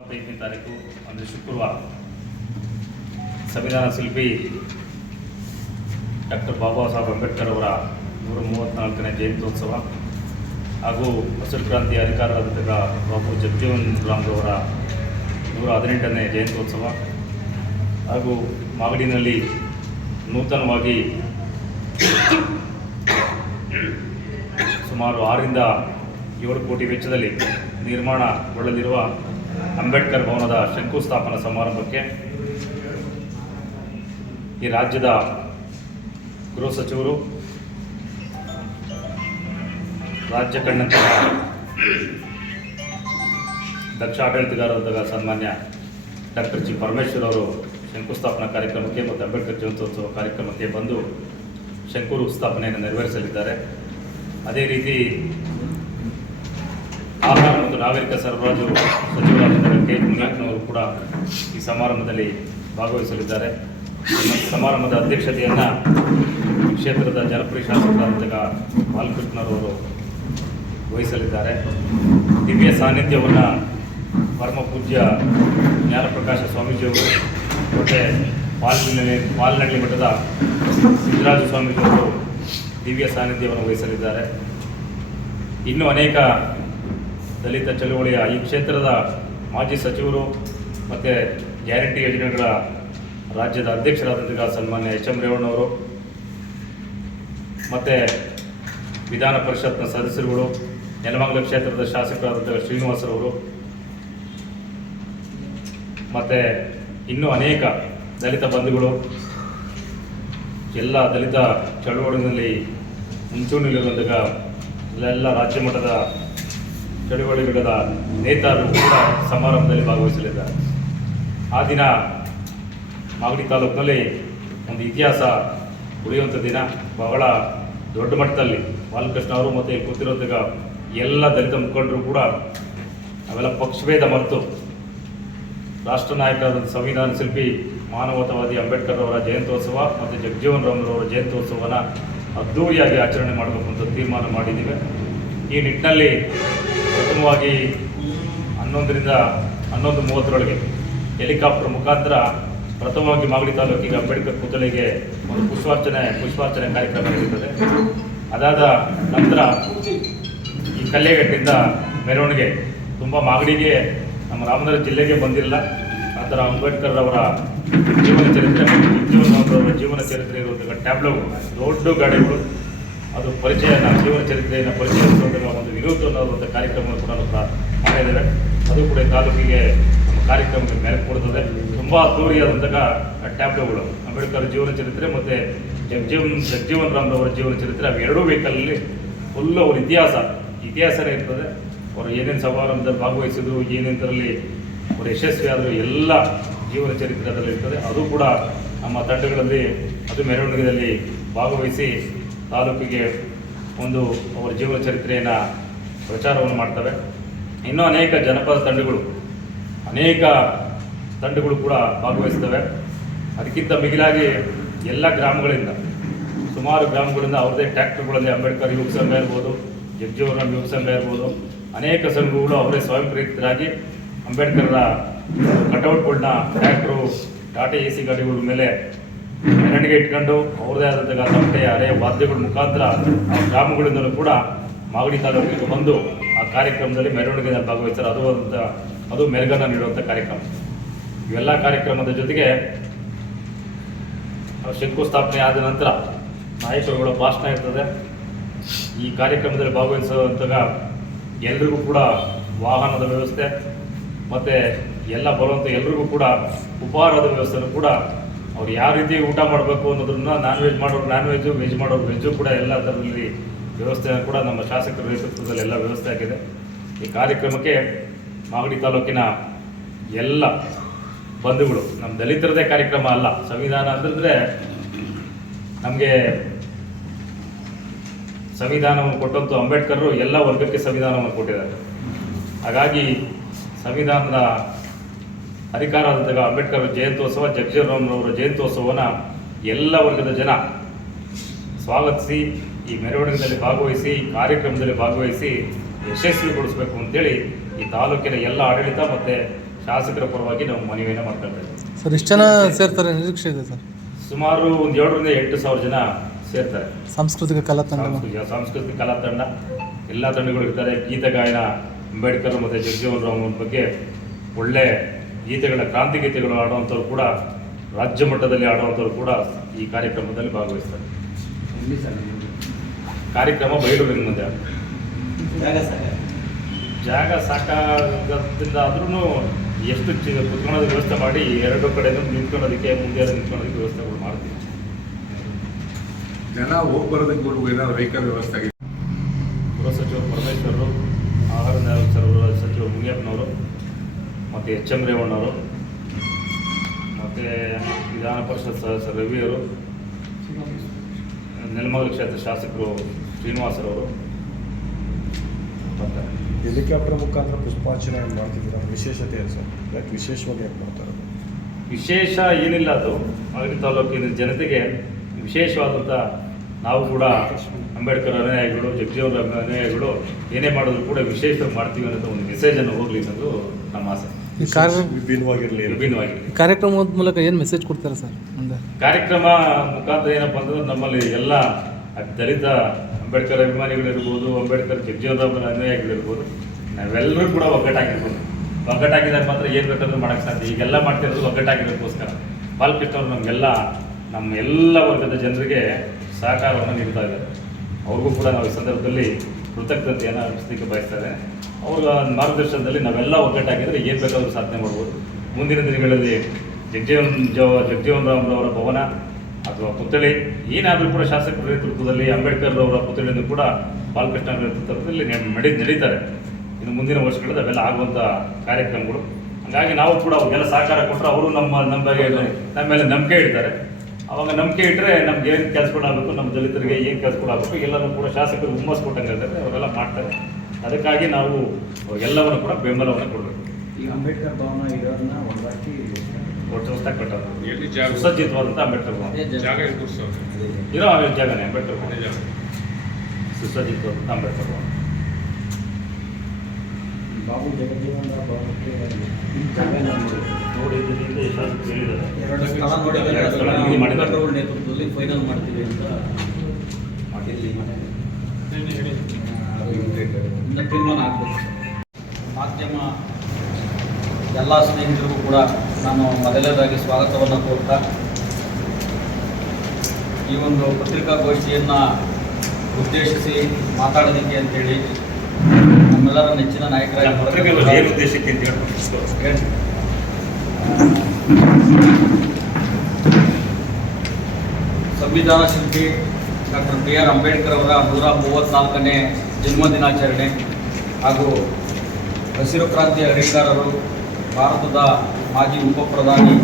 5ನೇ ತಾರೀಕು ಅಂದರೆ ಶುಕ್ರವಾರ ಸಂವಿಧಾನ ಶಿಲ್ಪಿ ಡಾಕ್ಟರ್ ಬಾಬಾ ಸಾಹೇಬ್ ಅಂಬೇಡ್ಕರ್ ಅವರ 134ನೇ ಜಯಂತ್ಯೋತ್ಸವ ಹಾಗೂ ಹಸಿರು ಕ್ರಾಂತಿಯ ಅಧಿಕಾರರಾದ ಬಾಬು ಜಗಜೀವನ್ ರಾಮ್ರವರ 118ನೇ ಜಯಂತ್ಯೋತ್ಸವ ಹಾಗೂ ಮಾಗಡಿನಲ್ಲಿ ನೂತನವಾಗಿ ಸುಮಾರು 6 ರಿಂದ 7 ಕೋಟಿ ವೆಚ್ಚದಲ್ಲಿ ನಿರ್ಮಾಣಗೊಳ್ಳಲಿರುವ ಅಂಬೇಡ್ಕರ್ ಭವನದ ಶಂಕುಸ್ಥಾಪನಾ ಸಮಾರಂಭಕ್ಕೆ ಈ ರಾಜ್ಯದ ಗೃಹ ಸಚಿವರು, ರಾಜ್ಯ ಕಂಡಂತಹ ದಕ್ಷ ಆಡಳಿತಗಾರರಾದ ಸನ್ಮಾನ್ಯ ಡಾಕ್ಟರ್ ಜಿ ಪರಮೇಶ್ವರ್ ಅವರು ಶಂಕುಸ್ಥಾಪನಾ ಕಾರ್ಯಕ್ರಮಕ್ಕೆ ಮತ್ತು ಅಂಬೇಡ್ಕರ್ ಜಯಂತ್ಯೋತ್ಸವ ಕಾರ್ಯಕ್ರಮಕ್ಕೆ ಬಂದು ಶಂಕುಸ್ಥಾಪನೆಯನ್ನು ನೆರವೇರಿಸಲಿದ್ದಾರೆ. ಅದೇ ರೀತಿ ಆಹಾರ ಮತ್ತು ನಾಗರಿಕ ಸರಬರಾಜು ಸಚಿವರಾದ ಕೆ ಮುನಿಯಪ್ಪನವರು ಕೂಡ ಈ ಸಮಾರಂಭದಲ್ಲಿ ಭಾಗವಹಿಸಲಿದ್ದಾರೆ. ಸಮಾರಂಭದ ಅಧ್ಯಕ್ಷತೆಯನ್ನು ಕ್ಷೇತ್ರದ ಜನಪ್ರಿಯ ಶಾಸಕರಾದ ಬಾಲಕೃಷ್ಣರವರು ವಹಿಸಲಿದ್ದಾರೆ. ದಿವ್ಯ ಸಾನ್ನಿಧ್ಯವನ್ನು ಪರಮ ಪೂಜ್ಯ ಜ್ಞಾನಪ್ರಕಾಶ ಸ್ವಾಮೀಜಿಯವರು ಮತ್ತು ಪಾಲ್ನಳ್ಳಿ ಮಠದ ಸಿದ್ದರಾಜ ಸ್ವಾಮೀಜಿಯವರು ದಿವ್ಯ ಸಾನ್ನಿಧ್ಯವನ್ನು ವಹಿಸಲಿದ್ದಾರೆ. ಇನ್ನೂ ಅನೇಕ ದಲಿತ ಚಳುವಳಿಯ ಈ ಕ್ಷೇತ್ರದ ಮಾಜಿ ಸಚಿವರು ಮತ್ತು ಗ್ಯಾರಂಟಿ ಯೋಜನೆಗಳ ರಾಜ್ಯದ ಅಧ್ಯಕ್ಷರಾದಂತಹ ಸನ್ಮಾನ್ಯ ಎಚ್ ಎಂ ರೇವಣ್ಣವರು ಮತ್ತು ವಿಧಾನ ಪರಿಷತ್ನ ಸದಸ್ಯರುಗಳು, ನೆಲಮಂಗಲ ಕ್ಷೇತ್ರದ ಶಾಸಕರಾದಂತಹ ಶ್ರೀನಿವಾಸರವರು ಮತ್ತು ಇನ್ನೂ ಅನೇಕ ದಲಿತ ಬಂಧುಗಳು, ಎಲ್ಲ ದಲಿತ ಚಳುವಳಿಯಲ್ಲಿ ಮುಂಚೂಣಿಯಲ್ಲಿರುವಂತಹ ಎಲ್ಲ ರಾಜ್ಯ ಮಟ್ಟದ ಚಳುವಳಿಗಳ ನೇತಾರರು ಕೂಡ ಸಮಾರಂಭದಲ್ಲಿ ಭಾಗವಹಿಸಲಿದ್ದಾರೆ. ಆ ದಿನ ಮಾಗಡಿ ತಾಲೂಕಿನಲ್ಲಿ ಒಂದು ಇತಿಹಾಸ ಉಳಿಯುವಂಥ ದಿನ. ಬಹಳ ದೊಡ್ಡ ಮಟ್ಟದಲ್ಲಿ ಬಾಲಕೃಷ್ಣ ಅವರು ಮತ್ತು ಇಲ್ಲಿ ಕೂತಿರೋದಾಗ ಎಲ್ಲ ದಲಿತ ಮುಖಂಡರು ಕೂಡ ಅವೆಲ್ಲ ಪಕ್ಷಭೇದ ಮರೆತು ರಾಷ್ಟ್ರ ನಾಯಕರಾದ ಸಂವಿಧಾನ ಶಿಲ್ಪಿ ಮಾನವತಾವಾದಿ ಅಂಬೇಡ್ಕರ್ ಅವರ ಜಯಂತ್ಯೋತ್ಸವ ಮತ್ತು ಜಗಜೀವನ್ ರಾಮ್ರವರ ಜಯಂತ್ಯೋತ್ಸವನ ಅದ್ದೂರಿಯಾಗಿ ಆಚರಣೆ ಮಾಡಬೇಕು ಅಂತ ತೀರ್ಮಾನ ಮಾಡಿದ್ದೀವಿ. ಈ ನಿಟ್ಟಿನಲ್ಲಿ ಪ್ರಥಮವಾಗಿ 11 ರಿಂದ 11:30 ಹೆಲಿಕಾಪ್ಟರ್ ಮುಖಾಂತರ ಪ್ರಥಮವಾಗಿ ಮಾಗಡಿ ತಾಲೂಕಿಗೆ ಅಂಬೇಡ್ಕರ್ ಪುತ್ಥಳಿಗೆ ಒಂದು ಪುಷ್ಪಾರ್ಚನೆ ಕಾರ್ಯಕ್ರಮ ನಡೆಯುತ್ತದೆ. ಅದಾದ ನಂತರ ಈ ಕಲ್ಲೇಘಟ್ಟಿಂದ ಮೆರವಣಿಗೆ ತುಂಬ ಮಾಗಡಿಗೆ ನಮ್ಮ ರಾಮನಗರ ಜಿಲ್ಲೆಗೆ ಬಂದಿಲ್ಲ. ಆ ಥರ ಅಂಬೇಡ್ಕರ್ ಅವರ ಜೀವನ ಚರಿತ್ರೆ ಮತ್ತು ಜಗಜೀವನ್ ಜೀವನ ಚರಿತ್ರೆ ಇರುವಂತಹ ಟ್ಯಾಬ್ಲೋಗಳು, ದೊಡ್ಡ ಗಾಡಿಗಳು, ಅದು ಪರಿಚಯನ ಜೀವನ ಚರಿತ್ರೆಯನ್ನು ಪರಿಚಯಿಸುವಂತಹ ಒಂದು ವಿರೋಧ ಅನ್ನೋದಂಥ ಕಾರ್ಯಕ್ರಮವನ್ನು ಕೂಡ ಮಾಡಿದ್ದೇವೆ. ಅದು ಕೂಡ ತಾಲೂಕಿಗೆ ನಮ್ಮ ಕಾರ್ಯಕ್ರಮಕ್ಕೆ ಮೆರಗು ಕೊಡ್ತದೆ. ತುಂಬ ಅದ್ದೂರಿಯಾದಂತಹ ಟ್ಯಾಬ್ಲೋಗಳು, ಅಂಬೇಡ್ಕರ್ ಜೀವನ ಚರಿತ್ರೆ ಮತ್ತು ಜಗಜೀವನ್ ರಾಮ್ರವರ ಜೀವನ ಚರಿತ್ರೆ, ಅವೆರಡೂ ವೆಹಿಕಲಲ್ಲಿ ಫುಲ್ಲು ಅವ್ರ ಇತಿಹಾಸನೇ ಇರ್ತದೆ. ಅವರು ಏನೇನು ಸಮಾರಂಭದಲ್ಲಿ ಭಾಗವಹಿಸಿದ್ರು, ಏನೇನರಲ್ಲಿ ಅವರು ಯಶಸ್ವಿ ಆದರೂ ಎಲ್ಲ ಜೀವನ ಚರಿತ್ರೆ ಅದರಲ್ಲಿ ಇರ್ತದೆ. ಅದು ಕೂಡ ನಮ್ಮ ತಂಡಗಳಲ್ಲಿ ಅದು ಮೆರವಣಿಗೆಯಲ್ಲಿ ಭಾಗವಹಿಸಿ ತಾಲೂಕಿಗೆ ಒಂದು ಅವರ ಜೀವನ ಚರಿತ್ರೆಯನ್ನು ಪ್ರಚಾರವನ್ನು ಮಾಡ್ತವೆ. ಇನ್ನೂ ಅನೇಕ ಜನಪದ ತಂಡಗಳು ಕೂಡ ಭಾಗವಹಿಸ್ತವೆ. ಅದಕ್ಕಿಂತ ಮಿಗಿಲಾಗಿ ಎಲ್ಲ ಗ್ರಾಮಗಳಿಂದ, ಸುಮಾರು ಗ್ರಾಮಗಳಿಂದ ಅವ್ರದ್ದೇ ಟ್ರ್ಯಾಕ್ಟರ್ಗಳಲ್ಲಿ ಅಂಬೇಡ್ಕರ್ ಯುವಕ ಸಂಘ ಇರ್ಬೋದು, ಜಗಜೀವನ್ ರಾಮ್ ಯುವಕ ಸಂಘ ಇರ್ಬೋದು, ಅನೇಕ ಸಂಘಗಳು ಅವರೇ ಸ್ವಯಂ ಪ್ರೇರಿತರಾಗಿ ಅಂಬೇಡ್ಕರ್ರ ಕಟೌಟ್ಗಳನ್ನ ಟ್ರ್ಯಾಕ್ಟ್ರು, ಟಾಟಾ AC ಗಾಡಿಗಳ ಮೇಲೆ ಮೆರವಣಿಗೆ ಇಟ್ಕೊಂಡು ಅವ್ರದೇ ಆದಂತಹ ತಮಟೆ ಅರೆ ವಾದ್ಯಗಳ ಮುಖಾಂತರ ಆ ಗ್ರಾಮಗಳಿಂದಲೂ ಕೂಡ ಮಾಗಡಿ ತಾಲೂಕಿಗೆ ಬಂದು ಆ ಕಾರ್ಯಕ್ರಮದಲ್ಲಿ ಮೆರವಣಿಗೆಯಲ್ಲಿ ಭಾಗವಹಿಸ್ತಾರೆ. ಅದು ಮೆರುಗನ್ನು ನೀಡುವಂಥ ಕಾರ್ಯಕ್ರಮ. ಇವೆಲ್ಲ ಕಾರ್ಯಕ್ರಮದ ಜೊತೆಗೆ ಶಂಕುಸ್ಥಾಪನೆ ಆದ ನಂತರ ನಾಯಕರುಗಳ ಭಾಷಣ ಇರ್ತದೆ. ಈ ಕಾರ್ಯಕ್ರಮದಲ್ಲಿ ಭಾಗವಹಿಸುವಂತಹ ಎಲ್ರಿಗೂ ಕೂಡ ವಾಹನದ ವ್ಯವಸ್ಥೆ ಮತ್ತು ಎಲ್ಲ ಬರುವಂಥ ಎಲ್ರಿಗೂ ಕೂಡ ಉಪಹಾರದ ವ್ಯವಸ್ಥೆನೂ ಕೂಡ ಅವ್ರು ಯಾವ ರೀತಿ ಊಟ ಮಾಡಬೇಕು ಅನ್ನೋದನ್ನ ನಾನ್ ವೆಜ್ ಮಾಡೋರು ನಾನ್ ವೆಜ್ಜು, ವೆಜ್ ಮಾಡೋರು ವೆಜ್ಜು ಕೂಡ ಎಲ್ಲ ಥರದಲ್ಲಿ ವ್ಯವಸ್ಥೆ ಕೂಡ ನಮ್ಮ ಶಾಸಕರ ನೇತೃತ್ವದಲ್ಲಿ ಎಲ್ಲ ವ್ಯವಸ್ಥೆ ಆಗಿದೆ. ಈ ಕಾರ್ಯಕ್ರಮಕ್ಕೆ ಮಾಗಡಿ ತಾಲೂಕಿನ ಎಲ್ಲ ಬಂಧುಗಳು, ನಮ್ಮ ದಲಿತರದೇ ಕಾರ್ಯಕ್ರಮ ಅಲ್ಲ. ಸಂವಿಧಾನ ಅಂದರೆ ನಮಗೆ ಸಂವಿಧಾನವನ್ನು ಕೊಟ್ಟಂತೂ ಅಂಬೇಡ್ಕರ್ ಎಲ್ಲ ವರ್ಗಕ್ಕೆ ಸಂವಿಧಾನವನ್ನು ಕೊಟ್ಟಿದ್ದಾರೆ. ಹಾಗಾಗಿ ಸಂವಿಧಾನದ ಅಧಿಕಾರದಂತಹ ಅಂಬೇಡ್ಕರ್ ಜಯಂತ್ಯೋತ್ಸವ, ಜಗಜೀವನ್ ರಾಮ್ರವರ ಜಯಂತ್ಯೋತ್ಸವವನ್ನು ಎಲ್ಲ ವರ್ಗದ ಜನ ಸ್ವಾಗತಿಸಿ ಈ ಮೆರವಣಿಗೆಯಲ್ಲಿ ಭಾಗವಹಿಸಿ, ಕಾರ್ಯಕ್ರಮದಲ್ಲಿ ಭಾಗವಹಿಸಿ ಯಶಸ್ವಿಗೊಳಿಸಬೇಕು ಅಂತೇಳಿ ಈ ತಾಲೂಕಿನ ಎಲ್ಲ ಆಡಳಿತ ಮತ್ತು ಶಾಸಕರ ಪರವಾಗಿ ನಾವು ಮನವಿಯನ್ನು ಮಾಡ್ಕೊಳ್ತಾ ಇದ್ದೀವಿ. ಸರ್ ಎಷ್ಟು ಜನ ಸೇರ್ತಾರೆ ನಿರೀಕ್ಷೆ ಇದೆ ಸರ್? ಸುಮಾರು ಒಂದು 7,000 ರಿಂದ 8,000 ಜನ ಸೇರ್ತಾರೆ. ಸಾಂಸ್ಕೃತಿಕ ಕಲಾ ತಂಡ ಎಲ್ಲ ತಂಡಗಳು ಇರ್ತಾರೆ. ಗೀತ ಗಾಯನ ಅಂಬೇಡ್ಕರ್ ಮತ್ತು ಜಗಜೀವನ್ ರಾಮ್ ಬಗ್ಗೆ ಒಳ್ಳೆ ಗೀತೆಗಳ ಕ್ರಾಂತಿ ಗೀತೆಗಳು ಆಡುವಂಥವ್ರು ಕೂಡ ರಾಜ್ಯ ಮಟ್ಟದಲ್ಲಿ ಆಡುವಂಥವ್ರು ಕೂಡ ಈ ಕಾರ್ಯಕ್ರಮದಲ್ಲಿ ಭಾಗವಹಿಸ್ತಾರೆ. ಕಾರ್ಯಕ್ರಮ ಬೈಲೂರಿನ ಮುಂದೆ ಜಾಗ ಸಾಕಾಗದಿಂದ ಆದ್ರೂ ಎಷ್ಟು ಕುತ್ಕೊಳ್ಳೋದು ವ್ಯವಸ್ಥೆ ಮಾಡಿ 2 ಕಡೆ ನಿಂತ್ಕೊಳ್ಳೋದಕ್ಕೆ ಮುಂದೆ ನಿಂತ್ಕೊಳ್ಳೋದಕ್ಕೆ ವ್ಯವಸ್ಥೆಗಳು ಮಾಡ್ತೀವಿ. ಜನ ಹೋಗಿ ಬರೋದಕ್ಕೆ ಏನಾದ್ರು ವೆಹಿಕಲ್ ವ್ಯವಸ್ಥೆ ಆಗಿದೆ. ಗೃಹ ಸಚಿವರು ಪರಮೇಶ್ವರರು, ಆಹಾರ ಸಚಿವರು ಮುನಿಯಪ್ಪನವರು, ಮತ್ತು HM ರೇವಣ್ಣವರು, ಮತ್ತು ವಿಧಾನ ಪರಿಷತ್ ಸದಸ್ಯರು ರವಿಯವರು, ನೆಲಮಂಗಲ ಕ್ಷೇತ್ರ ಶಾಸಕರು ಶ್ರೀನಿವಾಸರವರು ಬರ್ತಾರೆ. ಹೆಲಿಕಾಪ್ಟರ್ ಮುಖಾಂತರ ಪುಷ್ಪಾರ್ಚನೆ ಮಾಡ್ತಿದ್ದೀರಾ? ವಿಶೇಷತೆ ಏನು ಸರ್? ಯಾಕೆ ವಿಶೇಷವಾಗಿ ಯಾಕೆ ಮಾಡ್ತಾರೆ? ವಿಶೇಷ ಏನಿಲ್ಲ, ಅದು ಮಾಗಡಿ ತಾಲೂಕಿನ ಜನತೆಗೆ ವಿಶೇಷವಾದಂಥ, ನಾವು ಕೂಡ ಅಂಬೇಡ್ಕರ್ ಅನುಯಾಯಿಗಳು, ಜಗಜೀವನ್ ರಾಮ್ ಅನುಯಾಯಿಗಳು ಏನೇ ಮಾಡಿದ್ರು ಕೂಡ ವಿಶೇಷವಾಗಿ ಮಾಡ್ತೀವಿ ಅನ್ನೋದು ಒಂದು ಮೆಸೇಜನ್ನು ಹೋಗಲಿ ಅನ್ನೋದು ನಮ್ಮ ಆಸೆ. ವಿಭಿನ್ನವಾಗಿರಲಿ. ಕಾರ್ಯಕ್ರಮದ ಮೂಲಕ ಏನು ಮೆಸೇಜ್ ಕೊಡ್ತಾರೆ ಸರ್ ಮುಂದೆ? ಕಾರ್ಯಕ್ರಮ ಮುಖಾಂತರ ಏನಪ್ಪ ಅಂತಂದ್ರೆ ನಮ್ಮಲ್ಲಿ ಎಲ್ಲ ದಲಿತ ಅಂಬೇಡ್ಕರ್ ಅಭಿಮಾನಿಗಳಿರ್ಬೋದು, ಅಂಬೇಡ್ಕರ್ ಜಗಜೀವನ್ ರಾಮ್ ಅನುಯಾಯಿಗಳಿರ್ಬೋದು, ನಾವೆಲ್ಲರೂ ಕೂಡ ಒಗ್ಗಟ್ಟಾಗಿರ್ಬೋದು. ಒಗ್ಗಟ್ಟಾಗಿದ್ದಾಗ ಮಾತ್ರ ಏನು ಬೇಕಾದ್ರೂ ಮಾಡೋಕ್ಕೆ ಸಾಧ್ಯ. ಈಗೆಲ್ಲ ಮಾಡ್ತಿರೋದು ಒಗ್ಗಟ್ಟಾಗಿರೋದಕ್ಕೋಸ್ಕರ. ಬಾಲಕೃಷ್ಣವರು ನಮ್ಮ ಎಲ್ಲ ವರ್ಗದ ಜನರಿಗೆ ಸಹಕಾರವನ್ನು ನೀಡ್ತಾ ಇದ್ದಾರೆ. ಅವ್ರಿಗೂ ಕೂಡ ನಾವು ಈ ಸಂದರ್ಭದಲ್ಲಿ ಕೃತಜ್ಞತೆಯನ್ನು ಅರ್ಪಿಸಲಿಕ್ಕೆ ಬಯಸ್ತಾರೆ. ಅವರ ಮಾರ್ಗದರ್ಶನದಲ್ಲಿ ನಾವೆಲ್ಲ ಒಗ್ಗಟ್ಟಾಗಿದ್ದರೆ ಏನು ಬೇಕಾದರೂ ಸಾಧನೆ ಮಾಡ್ಬೋದು. ಮುಂದಿನ ದಿನಗಳಲ್ಲಿ ಜಗಜೀವನ್ ರಾಮ್ರವರ ಭವನ ಅಥವಾ ಪುತ್ಥಳಿ ಏನಾದರೂ ಕೂಡ ಶಾಸಕರ ನೇತೃತ್ವದಲ್ಲಿ, ಅಂಬೇಡ್ಕರ್ ಅವರ ಪುತ್ಥಳಿಯನ್ನು ಕೂಡ ಬಾಲಕೃಷ್ಣ ನೇತೃತ್ವದಲ್ಲಿ ನಡೀತಾರೆ. ಇನ್ನು ಮುಂದಿನ ವರ್ಷಗಳಲ್ಲಿ ಅವೆಲ್ಲ ಆಗುವಂಥ ಕಾರ್ಯಕ್ರಮಗಳು. ಹಾಗಾಗಿ ನಾವು ಕೂಡ ಅವ್ರಿಗೆಲ್ಲ ಸಹಕಾರ ಕೊಟ್ಟರೆ ಅವರು ನಮ್ಮ ಮೇಲೆ ನಂಬಿಕೆ ಇಡ್ತಾರೆ. ಅವಾಗ ನಂಬಿಕೆ ಇಟ್ಟರೆ ನಮ್ಗೆ ಏನು ಕೆಲಸಗಳಾಗಬೇಕು, ನಮ್ಮ ದಲಿತರಿಗೆ ಏನು ಕೆಲಸಗಳಾಗಬೇಕು ಎಲ್ಲನೂ ಕೂಡ ಶಾಸಕರು ಹುಮ್ಮಸ್ ಕೊಟ್ಟಂಗೆ ಇರ್ತಾರೆ, ಅವರೆಲ್ಲ ಮಾಡ್ತಾರೆ. ಅದಕ್ಕಾಗಿ ನಾವು ಎಲ್ಲವನ್ನು ಕೂಡ ಬೆಂಬಲವನ್ನು ಕೊಡಬೇಕು. ಈಗ ಅಂಬೇಡ್ಕರ್ ಭವನ ಇದನ್ನ ಒಂದಾಗಿ ಒಟ್ಟು ಹೊಸದಾಗಿ ಕಟ್ಟೋದು ಸುಸಜ್ಜಿತವಾದಂಥ ಅಂಬೇಡ್ಕರ್ ಭವನ ಇರೋ ಜಾಗನೇ ಅಂಬೇಡ್ಕರ್ ಭವನ, ಸುಸಜ್ಜಿತವಾದಂಥ ಅಂಬೇಡ್ಕರ್ ಭವನ. ಬಾಬು ಜಗಜೀವನ್ ರಾಮ್ ಭವನಕ್ಕೆ ನೇತೃತ್ವದಲ್ಲಿ ಫೈನಲ್ ಮಾಡ್ತೀವಿ ಅಂತ ತೀರ್ಮಾನ ಆಗಬೇಕು. ಮಾಧ್ಯಮ ಎಲ್ಲ ಸ್ನೇಹಿತರಿಗೂ ಕೂಡ ನಾನು ಮೊದಲನೇದಾಗಿ ಸ್ವಾಗತವನ್ನು ಕೋರ್ತಾ ಈ ಒಂದು ಪತ್ರಿಕಾಗೋಷ್ಠಿಯನ್ನು ಉದ್ದೇಶಿಸಿ ಮಾತಾಡೋದಕ್ಕೆ ಅಂತೇಳಿ ನಮ್ಮೆಲ್ಲರ ನೆಚ್ಚಿನ ನಾಯಕರಾಗಿ ಸಂವಿಧಾನ ಶಿಲ್ಪಿ ಡಾಕ್ಟರ್ BR ಅಂಬೇಡ್ಕರ್ ಅವರ 134ನೇ ಜನ್ಮದಿನಾಚರಣೆ ಹಾಗೂ ಹಸಿರು ಕ್ರಾಂತಿಯ ಹರಿಕಾರರು, ಭಾರತದ ಮಾಜಿ ಉಪ ಪ್ರಧಾನಿ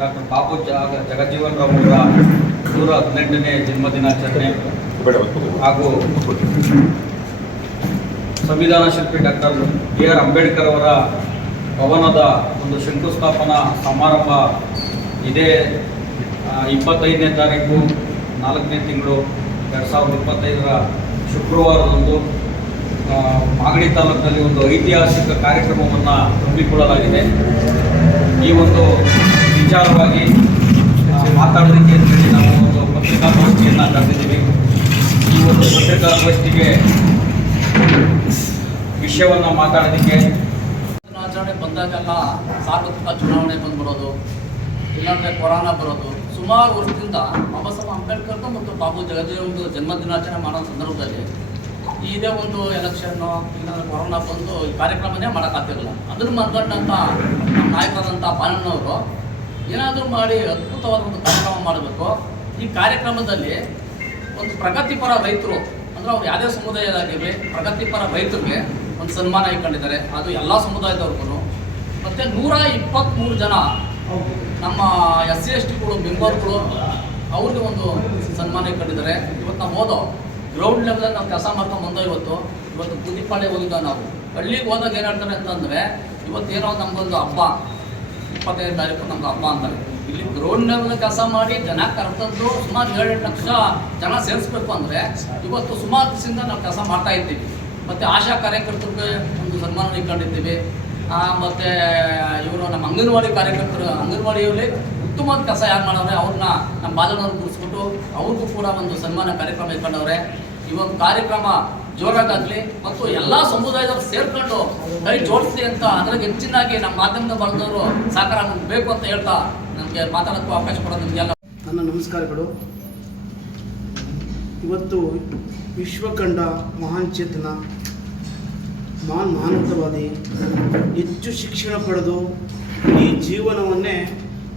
ಡಾಕ್ಟರ್ ಬಾಬು ಜಗಜೀವನ್ ರಾಮ್ ಅವರ 118ನೇ ಜನ್ಮದಿನಾಚರಣೆ ಹಾಗೂ ಸಂವಿಧಾನ ಶಿಲ್ಪಿ ಡಾಕ್ಟರ್ BR ಅಂಬೇಡ್ಕರ್ ಅವರ ಭವನದ ಒಂದು ಶಂಕುಸ್ಥಾಪನಾ ಸಮಾರಂಭ ಇದೇ 25ನೇ ತಾರೀಕು 4ನೇ ತಿಂಗಳು 2025ರ ಶುಕ್ರವಾರದಂದು ಮಾಗಡಿ ತಾಲೂಕಿನಲ್ಲಿ ಒಂದು ಐತಿಹಾಸಿಕ ಕಾರ್ಯಕ್ರಮವನ್ನು ಹಮ್ಮಿಕೊಳ್ಳಲಾಗಿದೆ. ಈ ಒಂದು ವಿಚಾರವಾಗಿ ಮಾತಾಡೋದಕ್ಕೆ ಅಂತೇಳಿ ನಾವು ಒಂದು ಪತ್ರಿಕಾಗೋಷ್ಠಿಯನ್ನು ಕರೆದಿದ್ದೀವಿ. ಈ ಒಂದು ಪತ್ರಿಕಾಗೋಷ್ಠಿಗೆ ವಿಷಯವನ್ನು ಮಾತಾಡೋದಕ್ಕೆ ಆಚರಣೆ ಬಂದಾಗೆಲ್ಲ ಸಾರ್ವತ್ರಿಕ ಚುನಾವಣೆ ಬಂದ್ಬಿಡೋದು, ಇಲ್ಲಾಂದರೆ ಕೊರೋನಾ ಬರೋದು, ಸುಮಾರು ವರ್ಷದಿಂದ ಬಾಬಾ ಸಾಹೇಬ್ ಅಂಬೇಡ್ಕರ್ದು ಮತ್ತು ಬಾಬು ಜಗಜೀವನ್ ಜನ್ಮದಿನಾಚರಣೆ ಮಾಡೋ ಸಂದರ್ಭದಲ್ಲಿ ಇದೇ ಒಂದು ಎಲೆಕ್ಷನ್ನು ಇಲ್ಲಾಂದರೆ ಕೊರೋನಾ ಬಂದು ಈ ಕಾರ್ಯಕ್ರಮನೇ ಮಾಡೋಕ್ಕಾಗ್ತಿರಲಿಲ್ಲ. ಅದನ್ನು ಮನಗಂಡಂಥ ನಮ್ಮ ನಾಯಕರಾದಂಥ ಬಾಲಣ್ಣವರು ಏನಾದರೂ ಮಾಡಿ ಅದ್ಭುತವಾದ ಒಂದು ಕಾರ್ಯಕ್ರಮ ಮಾಡಬೇಕು. ಈ ಕಾರ್ಯಕ್ರಮದಲ್ಲಿ ಒಂದು ಪ್ರಗತಿಪರ ರೈತರು ಅಂದರೆ ಅವ್ರು ಯಾವುದೇ ಸಮುದಾಯದಾಗಿರಲಿ ಪ್ರಗತಿಪರ ರೈತರಿಗೆ ಒಂದು ಸನ್ಮಾನ ಇಟ್ಕೊಂಡಿದ್ದಾರೆ. ಅದು ಎಲ್ಲ ಸಮುದಾಯದವ್ರಿಗೂ. ಮತ್ತು 123 ಜನ ನಮ್ಮ SC STಗಳು ಮೆಂಬರ್ಗಳು ಅವ್ರಿಗೆ ಒಂದು ಸನ್ಮಾನ ಇಟ್ಕೊಂಡಿದ್ದಾರೆ. ಇವತ್ತು ನಾವು ಓದೋ ಗ್ರೌಂಡ್ ಲೆವೆಲಲ್ಲಿ ನಾವು ಕೆಲಸ ಮಾಡ್ಕೊಂಡು ಬಂದೋ ಇವತ್ತು ಬುದ್ಧಿಪಾಳೆ ಹೋಗಿದ್ದೋ. ನಾವು ಹಳ್ಳಿಗೆ ಹೋದಾಗ ಏನು ಹೇಳ್ತಾರೆ ಅಂತಂದರೆ ಇವತ್ತೇನೋ ನಮಗೊಂದು ಹಬ್ಬ 25ನೇ ತಾರೀಕು ನಮ್ಗೆ ಹಬ್ಬ ಅಂತಾರೆ. ಇಲ್ಲಿ ಗ್ರೌಂಡ್ ಲೆವೆಲ್ ಕೆಲಸ ಮಾಡಿ ಜನ ಕರೆತಂದು ಸುಮಾರು 7-8 ಲಕ್ಷ ಜನ ಸೇರಿಸ್ಬೇಕು ಅಂದರೆ ಇವತ್ತು ಸುಮಾರು ದಿವಸದಿಂದ ನಾವು ಕೆಲಸ ಮಾಡ್ತಾ ಇದ್ದೀವಿ. ಮತ್ತು ಆಶಾ ಕಾರ್ಯಕರ್ತರಿಗೆ ಒಂದು ಸನ್ಮಾನ ಇಟ್ಕೊಂಡಿದ್ದೀವಿ. ಮತ್ತು ಇವರು ನಮ್ಮ ಅಂಗನವಾಡಿ ಕಾರ್ಯಕರ್ತರು ಅಂಗನವಾಡಿಯಲ್ಲಿ ಉತ್ತಮವಾದ ಕೆಲಸ ಯಾರು ಮಾಡವ್ರೆ ಅವ್ರನ್ನ ನಮ್ಮ ಬಾಲನವ್ರು ಗುರುಸ್ಬಿಟ್ಟು ಅವ್ರಿಗೂ ಕೂಡ ಒಂದು ಸನ್ಮಾನ ಕಾರ್ಯಕ್ರಮ ಇಟ್ಕೊಂಡವ್ರೆ. ಈ ಒಂದು ಕಾರ್ಯಕ್ರಮ ಜೋರಾಗಲಿ ಮತ್ತು ಎಲ್ಲ ಸಮುದಾಯದವರು ಸೇರ್ಕೊಂಡು ಕೈ ಜೋಡಿಸಿ ಅಂತ ಅದ್ರಾಗ ಹೆಚ್ಚಿನಾಗಿ ನಮ್ಮ ಮಾಧ್ಯಮದ ಬಳದವರು ಸಹಕಾರ ನಮ್ಗೆ ಬೇಕು ಅಂತ ಹೇಳ್ತಾ ನಮಗೆ ಮಾತಾಡೋಕ್ಕೂ ಅವಕಾಶ ಕೊಡೋದು ನಿಮಗೆಲ್ಲ ನನ್ನ ನಮಸ್ಕಾರಗಳು. ಇವತ್ತು ವಿಶ್ವಕಂಡ ಮಹಾನ್ ಚೇತನ ಮಾನವತಾವಾದಿ, ಹೆಚ್ಚು ಶಿಕ್ಷಣ ಪಡೆದು ಈ ಜೀವನವನ್ನೇ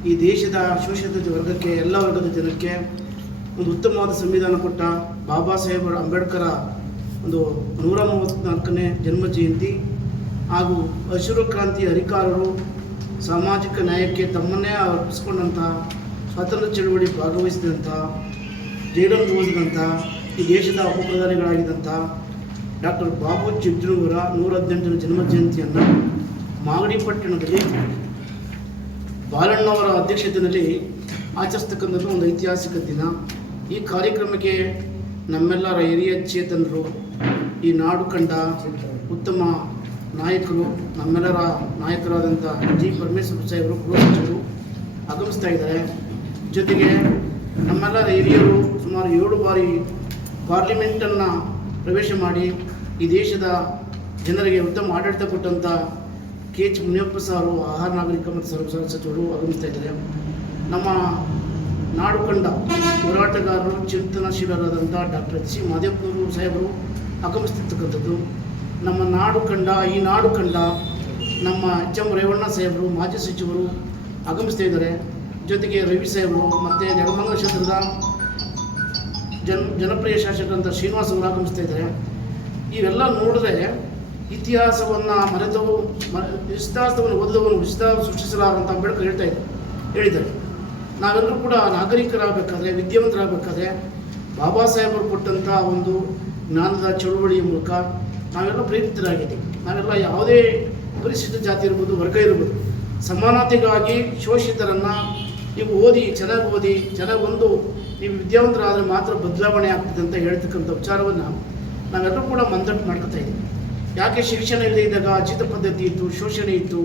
ಈ ದೇಶದ ಶೋಷಿತ ವರ್ಗಕ್ಕೆ, ಎಲ್ಲ ವರ್ಗದ ಜನಕ್ಕೆ ಒಂದು ಉತ್ತಮವಾದ ಸಂವಿಧಾನ ಕೊಟ್ಟ ಬಾಬಾ ಸಾಹೇಬ್ ಅಂಬೇಡ್ಕರ ಒಂದು 134ನೇ ಜನ್ಮ ಜಯಂತಿ ಹಾಗೂ ಹಸಿರು ಕ್ರಾಂತಿ ಹರಿಕಾರರು ಸಾಮಾಜಿಕ ನ್ಯಾಯಕ್ಕೆ ತಮ್ಮನ್ನೇ ಅರ್ಪಿಸಿಕೊಂಡಂಥ, ಸ್ವಾತಂತ್ರ್ಯ ಚಳವಳಿ ಭಾಗವಹಿಸಿದಂಥ, ಜೈಲನ್ನು ಓದಿದಂಥ, ಈ ದೇಶದ ಉಪಪ್ರಧಾನಿಗಳಾಗಿದ್ದಂಥ ಡಾಕ್ಟರ್ ಬಾಬು ಜಗಜೀವನವರ 118ನೇ ಜನ್ಮ ಜಯಂತಿಯನ್ನು ಮಾಗಡಿ ಪಟ್ಟಣದಲ್ಲಿ ಬಾಲಣ್ಣವರ ಅಧ್ಯಕ್ಷತೆಯಲ್ಲಿ ಆಚರಿಸ್ತಕ್ಕಂಥದ್ದು ಒಂದು ಐತಿಹಾಸಿಕ ದಿನ. ಈ ಕಾರ್ಯಕ್ರಮಕ್ಕೆ ನಮ್ಮೆಲ್ಲರ ಹಿರಿಯ ಚೇತನರು, ಈ ನಾಡು ಕಂಡ ಉತ್ತಮ ನಾಯಕರು, ನಮ್ಮೆಲ್ಲರ ನಾಯಕರಾದಂಥ ಜಿ ಪರಮೇಶ್ವರ ಸಾಹೇಬರು, ಗೃಹ ಸಚಿವರು ಆಗಮಿಸ್ತಾ ಇದ್ದಾರೆ. ಜೊತೆಗೆ ನಮ್ಮೆಲ್ಲರ ಹಿರಿಯರು ಸುಮಾರು 7 ಬಾರಿ ಪಾರ್ಲಿಮೆಂಟನ್ನು ಪ್ರವೇಶ ಮಾಡಿ ಈ ದೇಶದ ಜನರಿಗೆ ಉತ್ತಮ ಆಡಳಿತ ಕೊಟ್ಟಂಥ ಕೆ ಎಚ್ ಮುನಿಯಪ್ಪ ಸಾರು, ಆಹಾರ ನಾಗರಿಕ ಮತ್ತು ಸರಬರಾಜು ಸಚಿವರು ಆಗಮಿಸ್ತಾ ಇದ್ದಾರೆ. ನಮ್ಮ ನಾಡು ಕಂಡ ಹೋರಾಟಗಾರರು, ಚಿಂತನಶೀಲರಾದಂಥ ಡಾಕ್ಟರ್ ಎಚ್ ಸಿ ಮಾದೇವನವರು ಸಾಹೇಬರು ಆಗಮಿಸ್ತಿರ್ತಕ್ಕಂಥದ್ದು. ನಮ್ಮ ನಾಡು ಕಂಡ, ಈ ನಾಡು ಕಂಡ ನಮ್ಮ ಎಚ್ ಎಂ ರೇವಣ್ಣ ಸಾಹೇಬರು, ಮಾಜಿ ಸಚಿವರು ಆಗಮಿಸ್ತಾ ಇದ್ದಾರೆ. ಜೊತೆಗೆ ರವಿ ಸಾಹೇಬರು ಮತ್ತು ನೆಲಮಂಗಲ ಕ್ಷೇತ್ರದ ಜನಪ್ರಿಯ ಶಾಸಕರಂತ ಶ್ರೀನಿವಾಸ್ ಅವರು ಆಗಮಿಸ್ತಾ ಇದ್ದಾರೆ. ಇವೆಲ್ಲ ನೋಡಿದ್ರೆ ಇತಿಹಾಸವನ್ನು ಮರೆತವು, ಇತಿಹಾಸವನ್ನು ಓದಿದವನು ಇತಿಹಾಸ ಸೃಷ್ಟಿಸಲಾರಂತ ಅಂಬೇಡ್ಕರ್ ಹೇಳಿದ್ದಾರೆ. ನಾವೆಲ್ಲರೂ ಕೂಡ ನಾಗರಿಕರಾಗಬೇಕಾದ್ರೆ, ವಿದ್ಯಾವಂತರಾಗಬೇಕಾದ್ರೆ ಬಾಬಾ ಸಾಹೇಬರು ಕೊಟ್ಟಂಥ ಒಂದು ಜ್ಞಾನದ ಚಳುವಳಿಯ ಮೂಲಕ ನಾವೆಲ್ಲ ಪ್ರೇರಿತರಾಗಿದ್ದೀವಿ. ನಾವೆಲ್ಲ ಯಾವುದೇ ಪರಿಶಿಷ್ಟ ಜಾತಿ ಇರ್ಬೋದು, ವರ್ಗ ಇರ್ಬೋದು, ಸಮಾನತೆಗಾಗಿ ಶೋಷಿತರನ್ನು ನೀವು ಚೆನ್ನಾಗಿ ಒಂದು ನೀವು ವಿದ್ಯಾವಂತರಾದರೆ ಮಾತ್ರ ಬದಲಾವಣೆ ಆಗ್ತದೆ ಅಂತ ಹೇಳ್ತಕ್ಕಂಥ ವಿಚಾರವನ್ನು ನಾವೆಲ್ಲರೂ ಕೂಡ ಮಂದಟ್ಟು ಮಾಡ್ಕೊತಾ ಇದ್ದೀವಿ. ಯಾಕೆ ಶಿಕ್ಷಣ ಇಲ್ಲದೆ ಇದ್ದಾಗ ಅಚಿತ ಪದ್ಧತಿ ಇತ್ತು, ಶೋಷಣೆ ಇತ್ತು,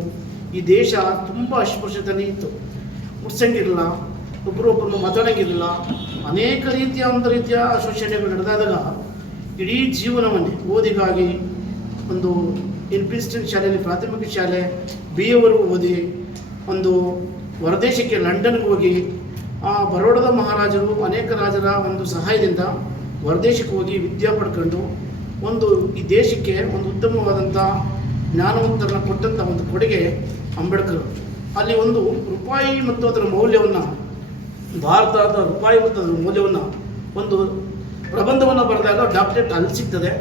ಈ ದೇಶ ತುಂಬ ಅಸ್ಪೃಶ್ಯತೆಯೇ ಇತ್ತು, ಮುಟ್ಸಂಗಿರಲಿಲ್ಲ, ಒಬ್ಬರೊಬ್ಬರನ್ನು ಮಾತಾಡೋಂಗಿರಲಿಲ್ಲ, ಅನೇಕ ರೀತಿಯ ಶೋಷಣೆಗಳು ನಡೆದಾಗ ಇಡೀ ಜೀವನವನ್ನೇ ಓದಿಗಾಗಿ ಒಂದು ಪ್ರಿನ್ಸ್ಟನ್ ಶಾಲೆಯಲ್ಲಿ ಪ್ರಾಥಮಿಕ ಶಾಲೆ BA ವರೆಗೂ ಓದಿ ಒಂದು ಹೊರದೇಶಕ್ಕೆ ಲಂಡನ್ಗೆ ಹೋಗಿ ಬರೋಡದ ಮಹಾರಾಜರು ಅನೇಕ ರಾಜರ ಒಂದು ಸಹಾಯದಿಂದ ಹೊರದೇಶಕ್ಕೆ ಹೋಗಿ ವಿದ್ಯೆ ಪಡ್ಕೊಂಡು ಒಂದು ಈ ದೇಶಕ್ಕೆ ಒಂದು ಉತ್ತಮವಾದಂಥ ಜ್ಞಾನವಂತರನ್ನ ಕೊಟ್ಟಂಥ ಒಂದು ಕೊಡುಗೆ ಅಂಬೇಡ್ಕರ್. ಅಲ್ಲಿ ಒಂದು ರೂಪಾಯಿ ಮತ್ತು ಅದರ ಮೌಲ್ಯವನ್ನು, ಭಾರತದ ರೂಪಾಯಿ ಮತ್ತು ಅದರ ಮೌಲ್ಯವನ್ನು ಒಂದು ಪ್ರಬಂಧವನ್ನು ಬರೆದಾಗ ಡಾಕ್ಟರೇಟ್ ಅಲ್ಲಿ ಸಿಗ್ತದೆ.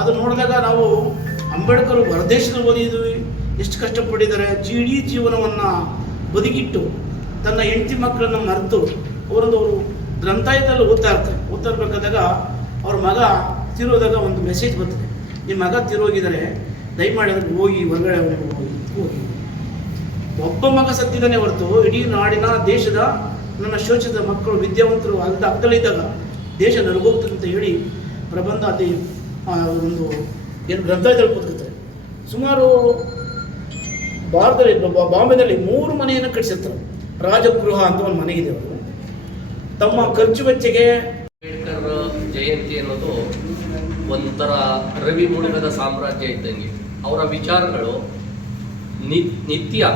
ಅದು ನೋಡಿದಾಗ ನಾವು ಅಂಬೇಡ್ಕರ್ ಹೊರದೇಶದಲ್ಲಿ ಓದಿದ್ವಿ, ಎಷ್ಟು ಕಷ್ಟಪಟ್ಟಿದ್ದಾರೆ, ಇಡೀ ಜೀವನವನ್ನು ಬದಿಗಿಟ್ಟು ತನ್ನ ಹೆಂಡತಿ ಮಕ್ಕಳನ್ನು ಮರೆತು ಅವರು ಗ್ರಂಥಾಲಯದಲ್ಲಿ ಓದ್ತಾ ಇರಬೇಕಾದಾಗ ಅವ್ರ ಮಗ ತಿರೋದಾಗ ಒಂದು ಮೆಸೇಜ್ ಬರ್ತದೆ, ನಿಮ್ಮ ಮಗ ತಿರೋಗಿದ್ದಾರೆ, ದಯಮಾಡಿ ಅದಕ್ಕೆ ಹೋಗಿ ಹೊರಗಡೆ ಅವನಿಗೆ ಹೋಗಿ. ಒಬ್ಬ ಮಗ ಸತ್ತಿದ್ದಾನೆ ಹೊರತು ಇಡೀ ನಾಡಿನ ದೇಶದ ನನ್ನ ಶೋಷಿತ ಮಕ್ಕಳು ವಿದ್ಯಾವಂತರು ಅಗ್ದಳಿದ್ದಾಗ ದೇಶ ನರಗೋಗ್ತದೆ ಅಂತ ಹೇಳಿ ಪ್ರಬಂಧ ಅಲ್ಲಿ ಒಂದು ಏನು ಗ್ರಂಥಾಲಯದಲ್ಲಿ ಕೂತ್ಕೊತಾರೆ. ಸುಮಾರು ಭಾರತದಲ್ಲಿ ಬಾಂಬೆನಲ್ಲಿ 3 ಮನೆಯನ್ನು ಕಟ್ಟಿಸಿರ್ತಾರೆ. ರಾಜಗೃಹ ಅಂತ ಒಂದು ಮನೆಗಿದೆ. ಅವರು ತಮ್ಮ ಖರ್ಚು ವೆಚ್ಚಗೆ ಅಂಬೇಡ್ಕರ್ ಜಯಂತಿ ಅನ್ನೋದು ಒಂಥರ ರವಿ ಮುಳುಗದ ಸಾಮ್ರಾಜ್ಯ ಇದ್ದಂಗೆ. ಅವರ ವಿಚಾರಗಳು ನಿತ್ಯ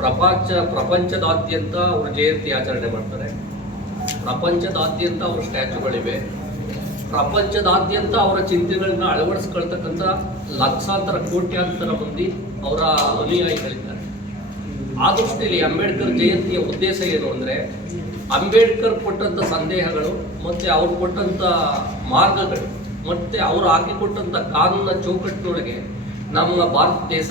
ಪ್ರಪಂಚದಾದ್ಯಂತ ಅವರು ಜಯಂತಿ ಆಚರಣೆ ಮಾಡ್ತಾರೆ. ಪ್ರಪಂಚದಾದ್ಯಂತ ಅವರ ಸ್ಟ್ಯಾಚ್ಯುಗಳಿವೆ. ಪ್ರಪಂಚದಾದ್ಯಂತ ಅವರ ಚಿಂತನೆಗಳನ್ನ ಅಳವಡಿಸ್ಕೊಳ್ತಕ್ಕಂಥ ಲಕ್ಷಾಂತರ ಕೋಟ್ಯಾಂತರ ಮಂದಿ ಅವರ ಅನುಯಾಯಿಗಳಿದ್ದಾರೆ. ಆ ದೃಷ್ಟಿಯಲ್ಲಿ ಅಂಬೇಡ್ಕರ್ ಜಯಂತಿಯ ಉದ್ದೇಶ ಏನು ಅಂದರೆ, ಅಂಬೇಡ್ಕರ್ ಕೊಟ್ಟಂಥ ಸಂದೇಹಗಳು ಮತ್ತು ಅವ್ರು ಕೊಟ್ಟಂಥ ಮಾರ್ಗಗಳು ಮತ್ತು ಅವರು ಹಾಕಿಕೊಟ್ಟಂಥ ಕಾನೂನಿನ ಚೌಕಟ್ಟಿನೊಳಗೆ ನಮ್ಮ ಭಾರತ ದೇಶ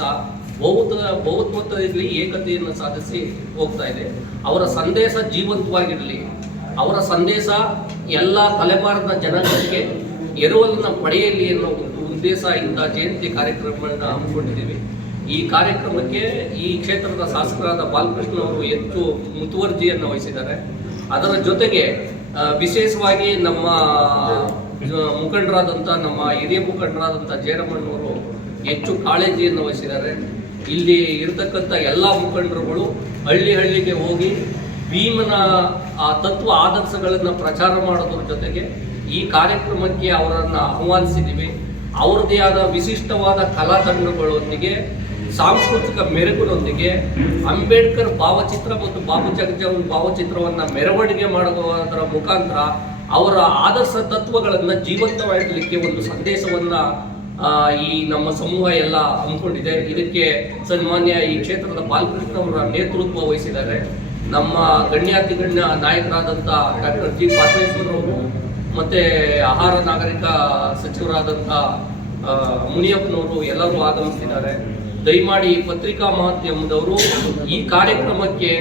ಬಹುತ್ವದಲ್ಲಿ ಏಕತೆಯನ್ನು ಸಾಧಿಸಿ ಹೋಗ್ತಾ ಇದೆ. ಅವರ ಸಂದೇಶ ಜೀವಂತವಾಗಿರಲಿ, ಅವರ ಸಂದೇಶ ಎಲ್ಲ ತಲೆಮಾರಿನ ಜನಾಂಗಕ್ಕೆ ಎರವಲನ್ನು ಪಡೆಯಲಿ ಅನ್ನೋ ಉದ್ದೇಶ ಇಂಥ ಜಯಂತಿ ಕಾರ್ಯಕ್ರಮವನ್ನು ಹಮ್ಮಿಕೊಂಡಿದ್ದೀವಿ. ಈ ಕಾರ್ಯಕ್ರಮಕ್ಕೆ ಈ ಕ್ಷೇತ್ರದ ಶಾಸಕರಾದ ಬಾಲಕೃಷ್ಣ ಅವರು ಹೆಚ್ಚು ಮುತುವರ್ಜಿಯನ್ನು ವಹಿಸಿದ್ದಾರೆ. ಅದರ ಜೊತೆಗೆ ವಿಶೇಷವಾಗಿ ನಮ್ಮ ಮುಖಂಡರಾದಂಥ, ನಮ್ಮ ಹಿರಿಯ ಮುಖಂಡರಾದಂಥ ಜಯರಾಮಣ್ಣವರು ಹೆಚ್ಚು ಕಾಳಜಿಯನ್ನು ವಹಿಸಿದ್ದಾರೆ. ಇಲ್ಲಿ ಇರತಕ್ಕಂಥ ಎಲ್ಲ ಮುಖಂಡರುಗಳು ಹಳ್ಳಿಗೆ ಹೋಗಿ ಭೀಮನ ಆ ತತ್ವ ಆದರ್ಶಗಳನ್ನು ಪ್ರಚಾರ ಮಾಡೋದ್ರ ಜೊತೆಗೆ ಈ ಕಾರ್ಯಕ್ರಮಕ್ಕೆ ಅವರನ್ನು ಆಹ್ವಾನಿಸಿದ್ದೀವಿ. ಅವರದೇ ಆದ ವಿಶಿಷ್ಟವಾದ ಕಲಾ ತಂಡಗಳೊಂದಿಗೆ, ಸಾಂಸ್ಕೃತಿಕ ಮೆರುಗಿನೊಂದಿಗೆ ಅಂಬೇಡ್ಕರ್ ಭಾವಚಿತ್ರ ಮತ್ತು ಬಾಬು ಜಗಜೀವನ್ ಭಾವಚಿತ್ರವನ್ನು ಮೆರವಣಿಗೆ ಮಾಡುವುದರ ಮುಖಾಂತರ ಅವರ ಆದರ್ಶ ತತ್ವಗಳನ್ನು ಜೀವಂತವಾಗಿಡಲಿಕ್ಕೆ ಒಂದು ಸಂದೇಶವನ್ನು ಈ ನಮ್ಮ ಸಮೂಹ ಎಲ್ಲ ಹಮ್ಮಿಕೊಂಡಿದೆ. ಇದಕ್ಕೆ ಸನ್ಮಾನ್ಯ ಈ ಕ್ಷೇತ್ರದ ಬಾಲಕೃಷ್ಣ ಅವರ ನೇತೃತ್ವ ವಹಿಸಿದ್ದಾರೆ. ನಮ್ಮ ಗಣ್ಯಾತಿಗಣ್ಯ ನಾಯಕರಾದಂಥ ಡಾಕ್ಟರ್ ಜಿ ಪಾರ್ಮೇಶ್ವರವರು ಮತ್ತು ಆಹಾರ ನಾಗರಿಕ ಸಚಿವರಾದಂಥ ಮುನಿಯಪ್ಪನವರು ಎಲ್ಲರೂ ಆಗಮಿಸಿದ್ದಾರೆ. ದಯಮಾಡಿ ಪತ್ರಿಕಾ ಮಾಧ್ಯಮದವರು ಈ ಕಾರ್ಯಕ್ರಮಕ್ಕೆ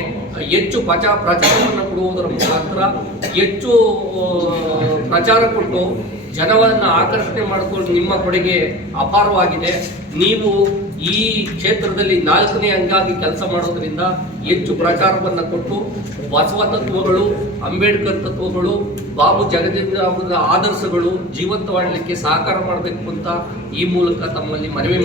ಹೆಚ್ಚು ಪ್ರಚಾರವನ್ನು ಕೊಡುವುದರ ಮುಖಾಂತರ ಹೆಚ್ಚು ಪ್ರಚಾರ ಕೊಟ್ಟು ಜನವನ್ನು ಆಕರ್ಷಣೆ ಮಾಡಿಕೊಂಡು ನಿಮ್ಮ ಕೊಡುಗೆ ಅಪಾರವಾಗಿದೆ. ನೀವು ಈ ಕ್ಷೇತ್ರದಲ್ಲಿ 4ನೇ ಅಂಗಾಗಿ ಕೆಲಸ ಮಾಡೋದ್ರಿಂದ ಹೆಚ್ಚು ಪ್ರಚಾರವನ್ನು ಕೊಟ್ಟು ಬಸವ ತತ್ವಗಳು, ಅಂಬೇಡ್ಕರ್ ತತ್ವಗಳು, ಬಾಬು ಜಗಜೀವನ ಅವರ ಆದರ್ಶಗಳು ಜೀವಂತವಾಡಲಿಕ್ಕೆ ಸಹಕಾರ ಮಾಡಬೇಕು ಅಂತ ಈ ಮೂಲಕ ತಮ್ಮಲ್ಲಿ ಮನವಿ